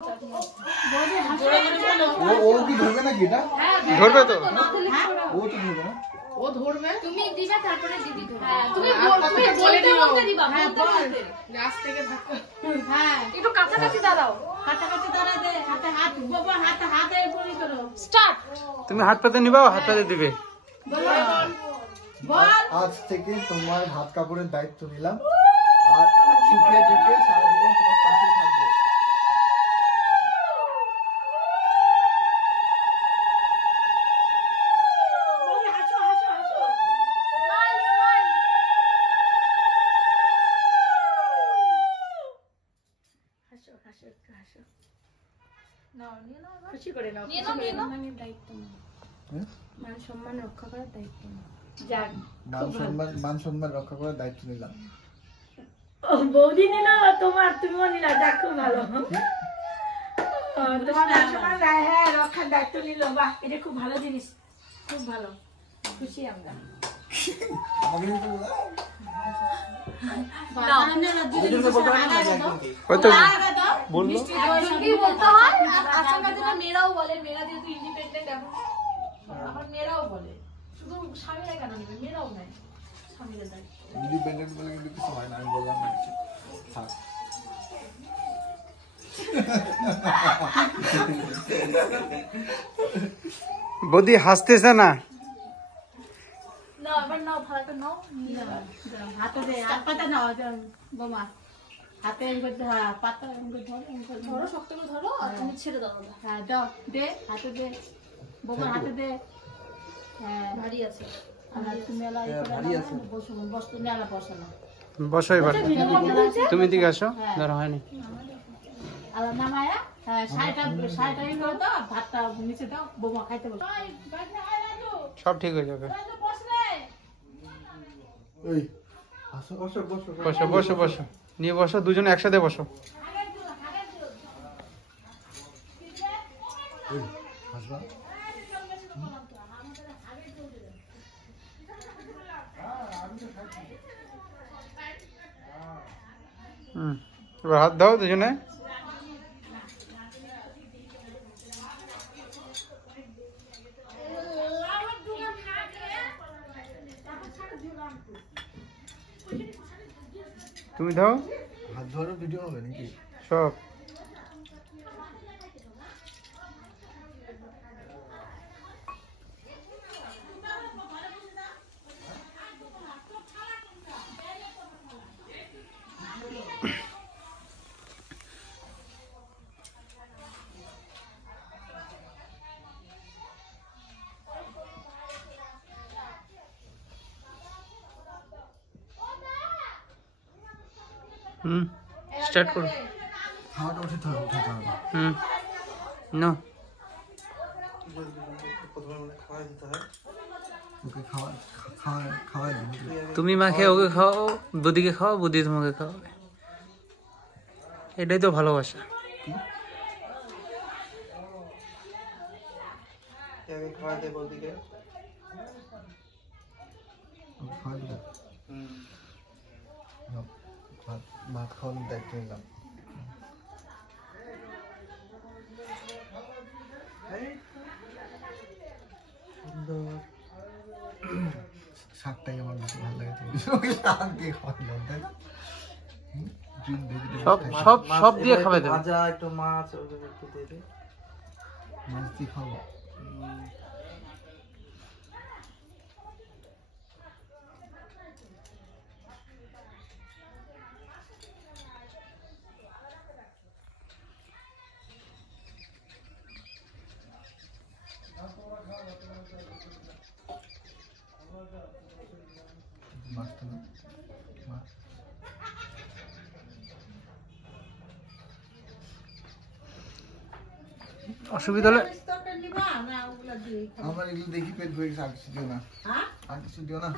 ও কি ধরবে নাকি এটা? ধরবে তো। ও তো ধরবে না। ও ধরবে, তুমি দিবা তারপরে দিদি ধরবে। তুমি বলতে বলতে দিবা, বলতে বলতে গাছ থেকে ধাক্কা। হ্যাঁ, একটু কাছাকাছি দাঁড়াও। কাছাকাছি দাঁড়ায় দে, হাতে হাত বাবা, হাতে পরি করো। স্টার্ট। তুমি হাত পাতে নিবা, হাত পাতে দিবে। বল। আজ থেকে তোমার হাত কাপড়ের দায়িত্ব নিলাম, আর সুখে দুঃখে সারা জীবন তোমার পাশেই থাকবো। খুশি করে নাও, নিয়ে নাও। দায়িত্ব নাও, মান সম্মান রক্ষা করার দায়িত্ব নাও। যাক, মান সম্মান রক্ষা করার দায়িত্ব নিলাম। বৌদি নিল, তুমিও নিলা, যাক খুব ভালো। তোমার মান সম্মান রক্ষার দায়িত্ব নিল, বাহ, এটা খুব ভালো জিনিস, খুব ভালো, খুশি আমরা। মেয়েরাও বলে, মেয়েরা যেহেতু ইন্ডিপেন্ডেন্ট এখন মেয়েরাও বলে, শুধু স্বামীরা কেন নেবে, মেয়েরাও নেয় স্বামীরা দায়িত্ব। ইন্ডিপেন্ডেন্ট বলে কিন্তু কিছু হয় না, আমি বললাম না কিছু। থাক। বৌদি হাসতেছে না। নাও, এবার নাও, থালাটা নাও। হাতে দে, হাত পাতা নাও বোমা, হাতে পাতা ধরো, শক্ত করে ধরো, আর তুমি ছেড়ে দাও। হ্যাঁ দাও, দে, হাতে দে বোমা, হাতে দে। হ্যাঁ, ভারী আছে। তুমি মেলা বসো, বসতে মেলা বসো না। বসো এবার, তুমি দিকে আসো। ধরো হয়নি। আর নামায়া, হ্যাঁ, শাড়িটা করে দাও, ভাতটা নিচে দাও, বোমা খাইতে বসো। সব ঠিক হয়ে যাবে। ওই বসো বসো বসো বসো বসো বসো, নিয়ে বসো, দুজনে একসাথে বসো। ওই হাসবা। এবার হাত দাও দুজনে। তুমি দাও। হাত ধরো, ভিডিও হবে নাকি? সব স্টার্ট করো। খাওয়াটা উঠাতে হবে, উঠাতে হবে। না ওকে খাওয়াই দিন। তুমি মাকে ওকে খাও, বুদিকে খাও, বুদি তোমাকে খাওয়াবে। এটাই তো ভালোবাসা। খাওয়াই দেবো। ভাত খাওয়ানোর দায়িত্ব নিলাম। শাকটাই আমার বেশি ভালো লাগে। সব দিয়ে খাবে তো। ভাজা একটু মাছ একটু দিয়ে দে। মাছ দিয়ে খাবো। অসুবিধা হলে আমার এগুলো দেখি পেট ভরে গেছে, আর কিছু দিও না, আর কিছু দিও না।